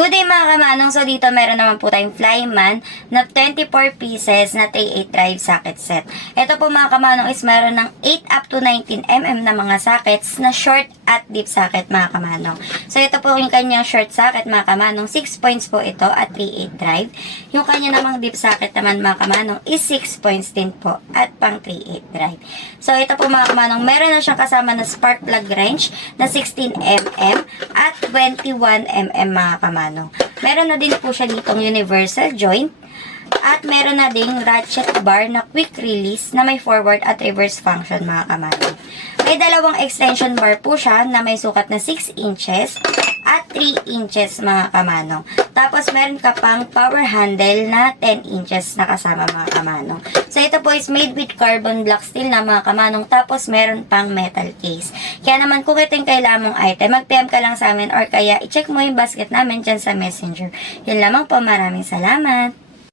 Good day mga kamanong. So dito meron naman po tayong Flyman na 24 pieces na 3/8 drive socket set. Ito po mga kamanong is meron ng 8 up to 19mm na mga sockets na short at deep socket mga kamanong. So ito po yung kanyang short socket mga kamanong. 6 points po ito at 3/8 drive. Yung kanya namang deep socket naman mga kamanong is 6 points din po at pang 3/8 drive. So ito po mga kamanong, meron na siyang kasama na spark plug wrench na 16mm at 21mm mga kamanong. Meron na din po siya ditong universal joint at meron na ding ratchet bar na quick release na may forward at reverse function mga kamanong. May dalawang extension bar po siya na may sukat na 6 inches at 3 inches mga kamanong. Tapos meron ka pang power handle na 10 inches na kasama mga kamanong. So ito po is made with carbon black steel na mga kamanong, tapos meron pang metal case. Kaya naman kung ito yung kailangan mong item, mag-PM ka lang sa amin or kaya i-check mo yung basket namin dyan sa messenger. Yun lamang po, maraming salamat.